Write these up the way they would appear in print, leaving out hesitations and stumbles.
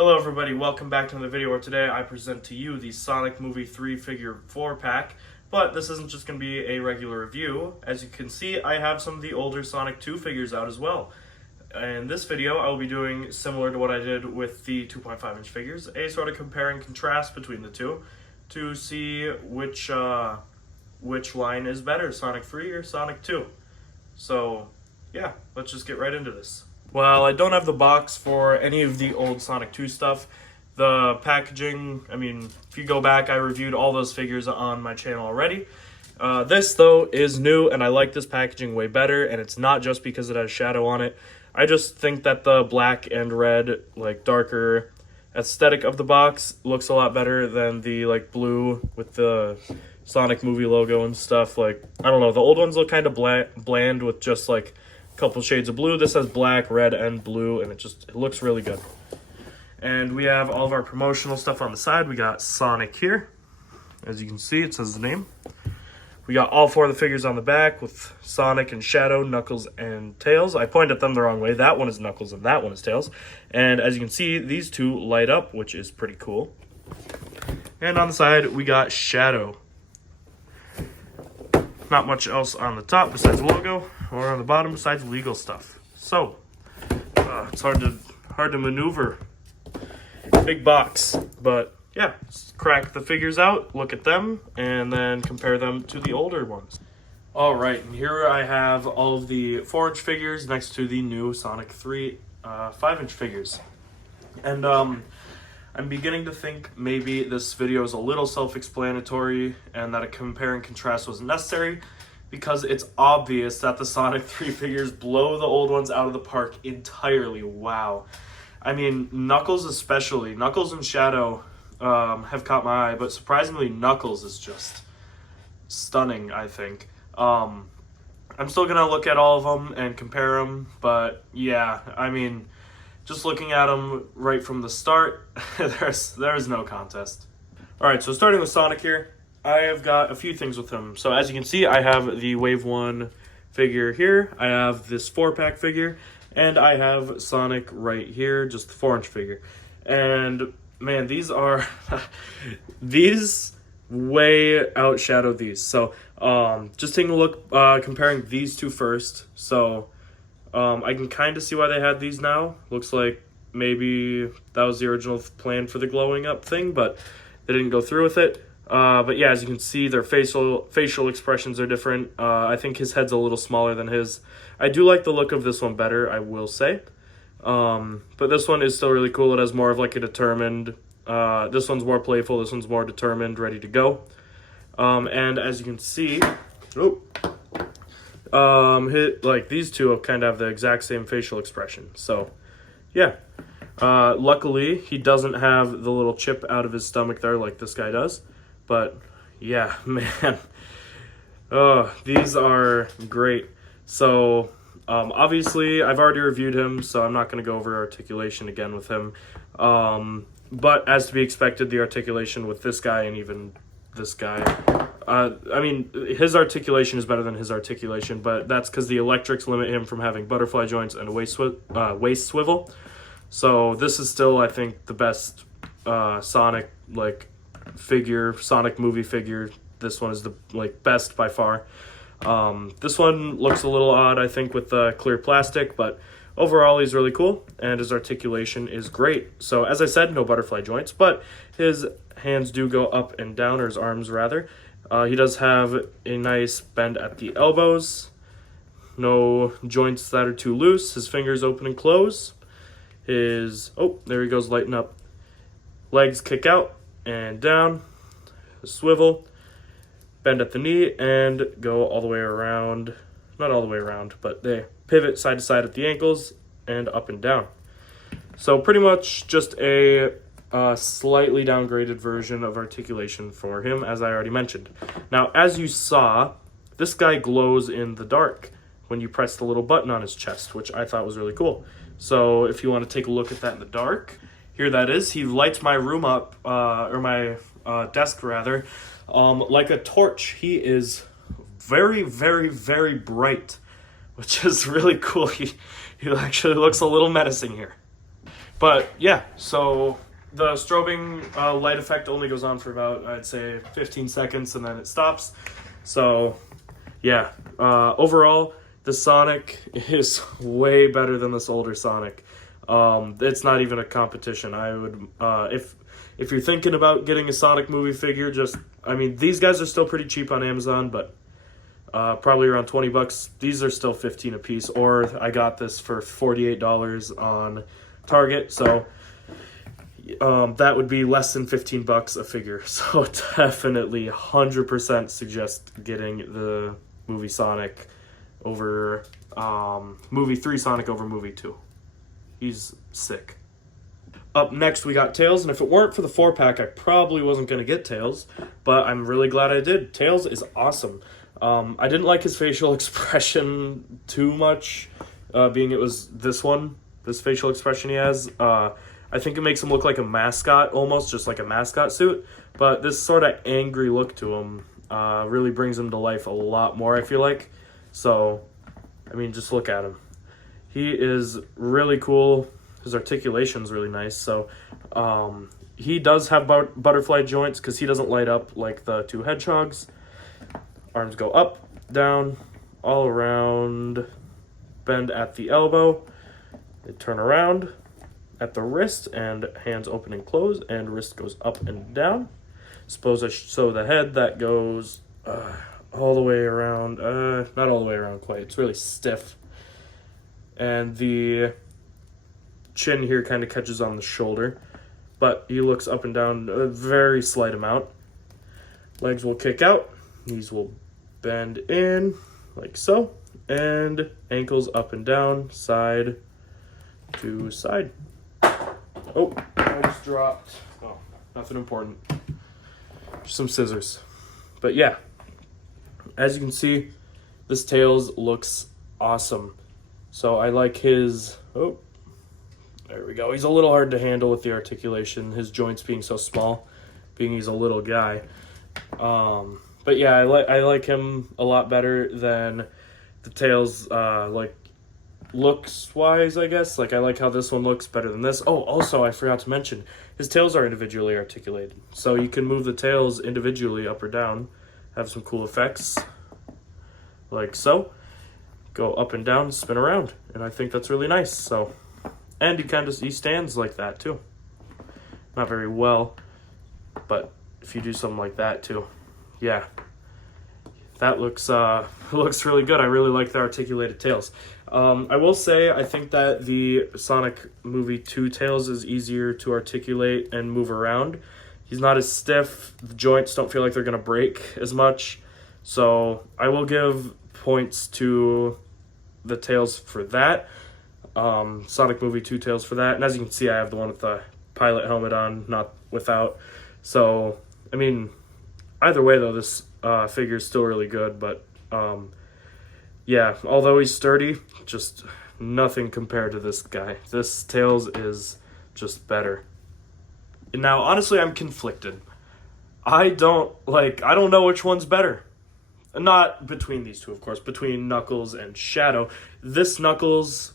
Hello everybody, welcome back to another video where today I present to you the Sonic Movie 3 figure 4 pack, but this isn't just going to be a regular review. As you can see, I have some of the older Sonic 2 figures out as well. In this video, I will be doing similar to what I did with the 2.5-inch figures, a sort of compare and contrast between the two to see which line is better, Sonic 3 or Sonic 2. So yeah, let's just get right into this. Well, I don't have the box for any of the old Sonic 2 stuff. The packaging, if you go back, I reviewed all those figures on my channel already. This, though, is new, and I like this packaging way better, and it's not just because it has Shadow on it. I just think that the black and red, darker aesthetic of the box looks a lot better than the, blue with the Sonic movie logo and stuff. I don't know, the old ones look kind of bland with just, couple shades of blue. This has black, red, and blue, and it looks really good. And we have all of our promotional stuff on the side. We got Sonic here. As you can see, it says the name. We got all four of the figures on the back with Sonic and Shadow, Knuckles, and Tails. I pointed at them the wrong way. That one is Knuckles and that one is Tails. And as you can see, these two light up, which is pretty cool. And on the side, we got Shadow. Not much else on the top besides the logo, or on the bottom besides legal stuff. So, it's hard to maneuver. Big box, but yeah, let's crack the figures out, look at them, and then compare them to the older ones. All right, and here I have all of the 4-inch figures next to the new Sonic 3 5-inch figures. And I'm beginning to think maybe this video is a little self-explanatory and that a compare and contrast was necessary because it's obvious that the Sonic 3 figures blow the old ones out of the park entirely. Wow. Knuckles especially. Knuckles and Shadow have caught my eye, but surprisingly Knuckles is just stunning, I think. I'm still going to look at all of them and compare them, but yeah, just looking at them right from the start, there's no contest. Alright, so starting with Sonic here, I have got a few things with him. So as you can see, I have the Wave 1 figure here, I have this 4-pack figure, and I have Sonic right here, just the 4-inch figure. And man, these are, these way outshadow these. So just taking a look, comparing these two first. So I can kind of see why they had these now. Looks like maybe that was the original plan for the glowing up thing, but they didn't go through with it. But yeah, as you can see, their facial expressions are different. I think his head's a little smaller than his. I do like the look of this one better, I will say. But this one is still really cool. It has more of a determined, this one's more playful, this one's more determined, ready to go. And as you can see, these two kind of have the exact same facial expression. So yeah, luckily he doesn't have the little chip out of his stomach there like this guy does, but yeah, man, these are great. So obviously I've already reviewed him, so I'm not going to go over articulation again with him, but as to be expected, the articulation with this guy and even this guy, his articulation is better than his articulation, but that's because the electrics limit him from having butterfly joints and a waist swivel. So this is still, I think, the best Sonic Sonic movie figure. This one is the best by far. This one looks a little odd, I think, with the clear plastic, but overall he's really cool and his articulation is great. So as I said, no butterfly joints, but his hands do go up and down, or his arms rather. He does have a nice bend at the elbows, no joints that are too loose, his fingers open and close, there he goes, lighten up, legs kick out and down, swivel, bend at the knee, and go all the way around, not all the way around, but they pivot side to side at the ankles and up and down. So pretty much just a slightly downgraded version of articulation for him, as I already mentioned. Now, as you saw, this guy glows in the dark when you press the little button on his chest, which I thought was really cool. So if you want to take a look at that in the dark, here that is. He lights my room up, or my desk rather, like a torch. He is very, very, very bright, which is really cool. He actually looks a little menacing here. But yeah, so the strobing light effect only goes on for about, I'd say, 15 seconds, and then it stops. So yeah, overall, the Sonic is way better than this older Sonic. It's not even a competition. I would, if you're thinking about getting a Sonic movie figure, I mean, these guys are still pretty cheap on Amazon, but probably around $20. These are still 15 a piece, or I got this for $48 on Target, so that would be less than $15 a figure. So definitely 100% suggest getting the movie Sonic over movie 3 Sonic over movie 2. He's sick. Up next, we got Tails, and if it weren't for the 4-pack, I probably wasn't going to get Tails, but I'm really glad I did. Tails is awesome. I didn't like his facial expression too much, being it was this facial expression he has. I think it makes him look like a mascot, almost, just like a mascot suit, but this sort of angry look to him really brings him to life a lot more, I feel like. So, I mean, just look at him. He is really cool. His articulation's really nice. So, he does have butterfly joints because he doesn't light up like the 2 hedgehogs. Arms go up, down, all around, bend at the elbow. They turn around at the wrist, and hands open and close, and wrist goes up and down. Suppose I show the head, that goes all the way around. Not all the way around quite. It's really stiff. And the chin here kind of catches on the shoulder, but he looks up and down a very slight amount. Legs will kick out, knees will bend in like so, and ankles up and down, side to side. Oh, I just dropped. Oh, nothing important. Just some scissors. But yeah, as you can see, this Tails looks awesome. So I like his, oh, there we go. He's a little hard to handle with the articulation, his joints being so small, being he's a little guy. But yeah, I like him a lot better than the Tails, like, looks-wise, I guess. Like, I like how this one looks better than this. Oh, also, I forgot to mention, his tails are individually articulated. So you can move the tails individually up or down, have some cool effects, like so. Go up and down, spin around, and I think that's really nice. So, and he stands like that too. Not very well, but if you do something like that too, yeah, that looks really good. I really like the articulated tails. I will say I think that the Sonic movie 2 Tails is easier to articulate and move around. He's not as stiff. The joints don't feel like they're gonna break as much. So I will give points to the Tails for that. Sonic movie 2 Tails for that. And as you can see, I have the one with the pilot helmet on, not without. So, I mean, either way though, this figure is still really good, but yeah, although he's sturdy, just nothing compared to this guy. This Tails is just better. Now, honestly, I'm conflicted. I don't know which one's better. Not between these two, of course, between Knuckles and Shadow. This Knuckles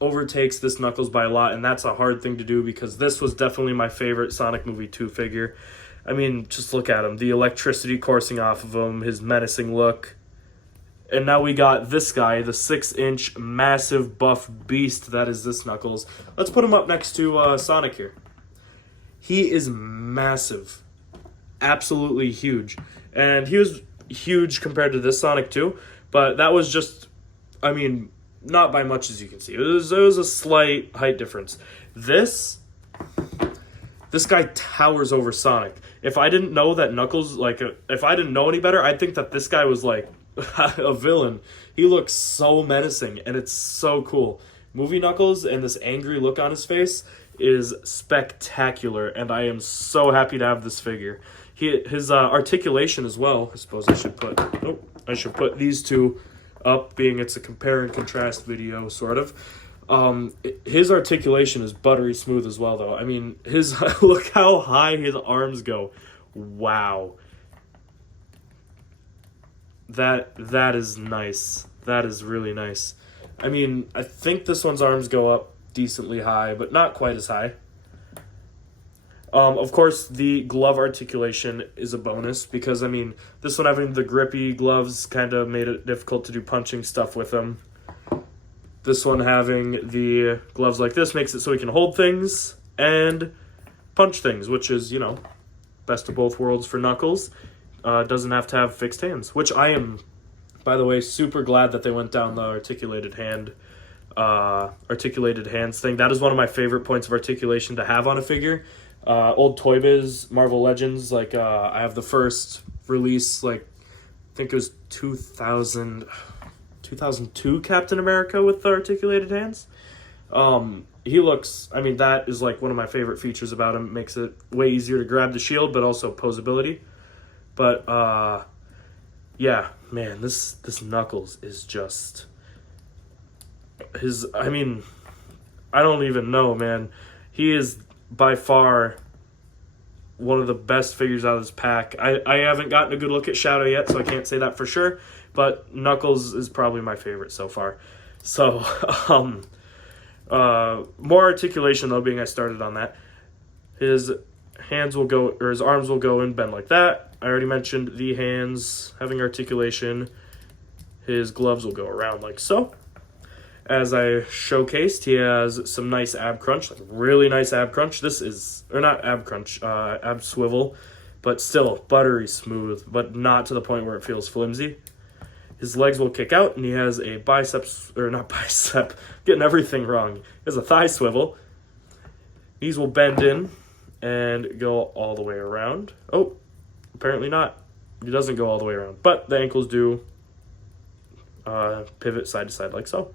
overtakes this Knuckles by a lot, and that's a hard thing to do because this was definitely my favorite Sonic Movie 2 figure. I mean, just look at him. The electricity coursing off of him, his menacing look. And now we got this guy, the 6-inch massive buff beast that is this Knuckles. Let's put him up next to Sonic here. He is massive. Absolutely huge. And he was huge compared to this Sonic too, but that was just, I mean, not by much as you can see. It was a slight height difference. This guy towers over Sonic. If I didn't know that Knuckles, if I didn't know any better, I'd think that this guy was like a villain. He looks so menacing, and it's so cool. Movie Knuckles and this angry look on his face is spectacular, and I am so happy to have this figure. His articulation as well. I suppose I should put these two up, being it's a compare and contrast video, sort of. His articulation is buttery smooth as well, though. I mean, look how high his arms go. Wow. That is nice. That is really nice. I mean, I think this one's arms go up decently high, but not quite as high. Of course, the glove articulation is a bonus because, I mean, this one having the grippy gloves kind of made it difficult to do punching stuff with them. This one having the gloves like this makes it so he can hold things and punch things, which is, you know, best of both worlds for Knuckles. Doesn't have to have fixed hands, which I am, by the way, super glad that they went down the articulated hands thing. That is one of my favorite points of articulation to have on a figure. Old Toy Biz, Marvel Legends, like, I have the first release, like, I think it was 2002 Captain America with the articulated hands. He looks, I mean, that is, like, one of my favorite features about him. It makes it way easier to grab the shield, but also posability. But, yeah, man, this Knuckles is just, I mean, I don't even know, man. He is by far one of the best figures out of this pack. I haven't gotten a good look at Shadow yet, so I can't say that for sure, but Knuckles is probably my favorite so far. So, more articulation though, being I started on that. His hands will go, or his arms will go and bend like that. I already mentioned the hands having articulation. His gloves will go around like so. As I showcased, he has some nice ab crunch, like really nice ab crunch. This is, or not ab crunch, ab swivel, but still buttery smooth, but not to the point where it feels flimsy. His legs will kick out, and he has a getting everything wrong. He has a thigh swivel. These will bend in and go all the way around. Oh, apparently not. He doesn't go all the way around, but the ankles do pivot side to side like so.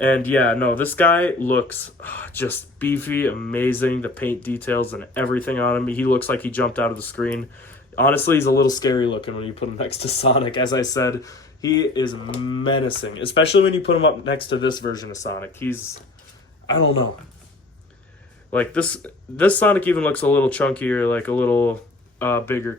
And yeah, no, this guy looks just beefy, amazing. The paint details and everything on him. He looks like he jumped out of the screen. Honestly, he's a little scary looking when you put him next to Sonic. As I said, he is menacing, especially when you put him up next to this version of Sonic. He's, I don't know. Like, this Sonic even looks a little chunkier, like a little bigger,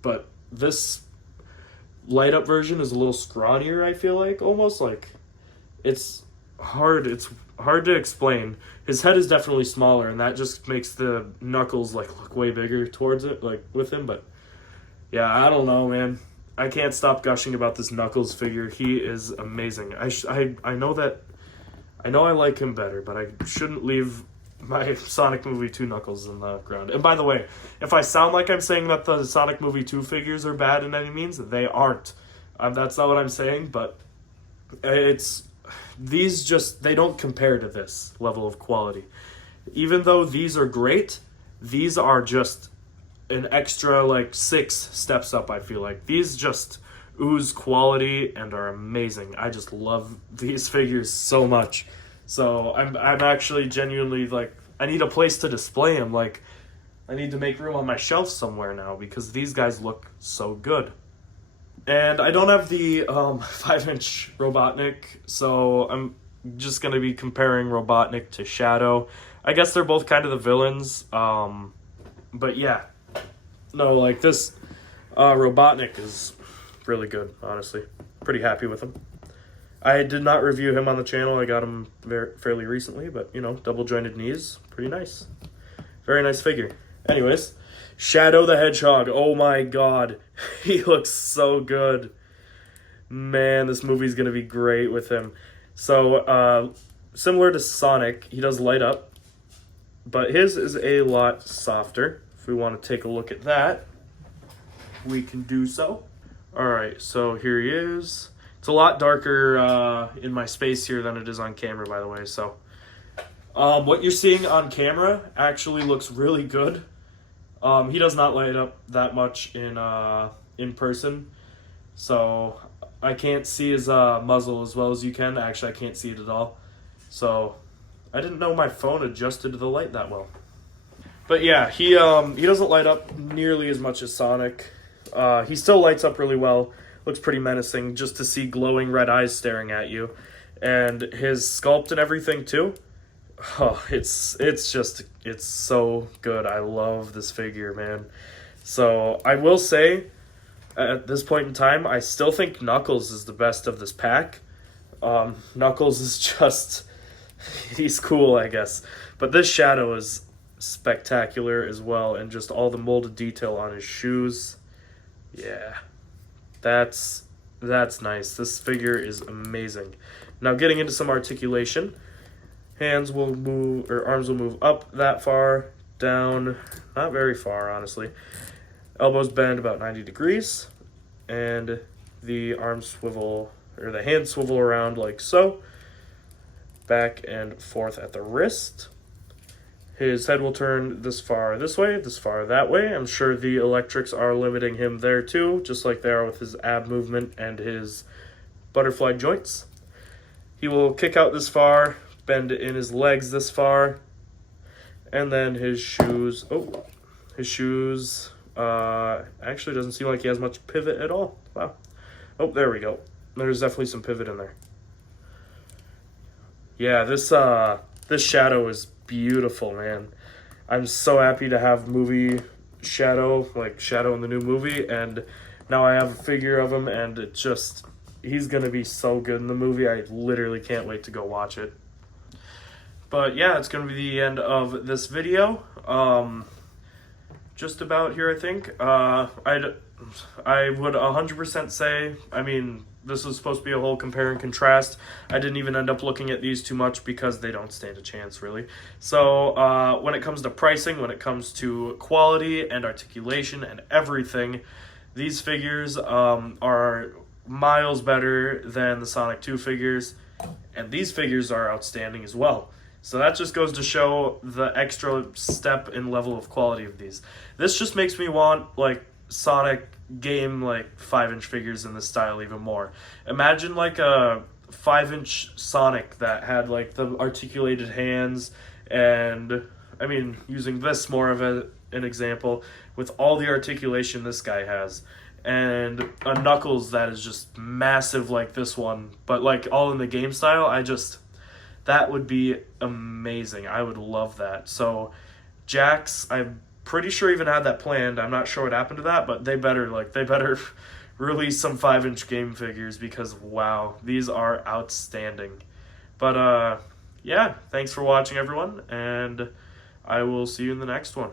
but this light-up version is a little scrawnier, I feel like, almost like. It's hard to explain. His head is definitely smaller, and that just makes the Knuckles like look way bigger towards it, like with him. But yeah, I don't know, man. I can't stop gushing about this Knuckles figure. He is amazing. I know I like him better, but I shouldn't leave my Sonic Movie 2 Knuckles in the ground. And by the way, if I sound like I'm saying that the Sonic Movie 2 figures are bad in any means, they aren't. That's not what I'm saying, but they don't compare to this level of quality. Even though these are great, these are just an extra like 6 steps up, I feel like. These just ooze quality and are amazing. I just love these figures so much. So I'm actually genuinely like, I need a place to display them. Like, I need to make room on my shelf somewhere now because these guys look so good. And I don't have the 5-inch Robotnik, so I'm just going to be comparing Robotnik to Shadow. I guess they're both kind of the villains, but yeah. No, like this Robotnik is really good, honestly. Pretty happy with him. I did not review him on the channel. I got him fairly recently, but, you know, double-jointed knees, pretty nice. Very nice figure. Anyways, Shadow the Hedgehog. Oh my god. He looks so good. Man, this movie's going to be great with him. So, similar to Sonic, he does light up, but his is a lot softer. If we want to take a look at that, we can do so. Alright, so here he is. It's a lot darker in my space here than it is on camera, by the way. So, what you're seeing on camera actually looks really good. He does not light up that much in person, so I can't see his muzzle as well as you can. Actually, I can't see it at all. So I didn't know my phone adjusted to the light that well. But yeah, he doesn't light up nearly as much as Sonic. He still lights up really well. Looks pretty menacing just to see glowing red eyes staring at you, and his sculpt and everything too. Oh, it's so good. I love this figure, man. So I will say, at this point in time, I still think Knuckles is the best of this pack. Knuckles is just, he's cool, I guess. But this Shadow is spectacular as well, and just all the molded detail on his shoes. Yeah, that's nice. This figure is amazing. Now getting into some articulation. Hands will move, or arms will move up that far, down, not very far, honestly. Elbows bend about 90 degrees, and the arms swivel, or the hands swivel around like so. Back and forth at the wrist. His head will turn this far this way, this far that way. I'm sure the electrics are limiting him there too, just like they are with his ab movement and his butterfly joints. He will kick out this far, bend in his legs this far, and then his shoes, actually doesn't seem like he has much pivot at all. Wow. Oh, there we go. There's definitely some pivot in there. Yeah, this Shadow is beautiful, man. I'm so happy to have movie Shadow, like Shadow in the new movie, and now I have a figure of him, and he's gonna be so good in the movie. I literally can't wait to go watch it. But yeah, it's gonna be the end of this video. Just about here, I think. I would 100% say, I mean, this was supposed to be a whole compare and contrast. I didn't even end up looking at these too much because they don't stand a chance, really. So when it comes to pricing, when it comes to quality and articulation and everything, these figures are miles better than the Sonic 2 figures, and these figures are outstanding as well. So that just goes to show the extra step in level of quality of these. This just makes me want, like, Sonic game, like, 5-inch figures in this style even more. Imagine, like, a 5-inch Sonic that had, like, the articulated hands and, I mean, using this more of an example, with all the articulation this guy has. And a Knuckles that is just massive like this one, but, like, all in the game style, that would be amazing. I would love that. So, Jakks, I'm pretty sure even had that planned. I'm not sure what happened to that, but they better release some 5-inch game figures because, wow, these are outstanding. But, yeah, thanks for watching, everyone, and I will see you in the next one.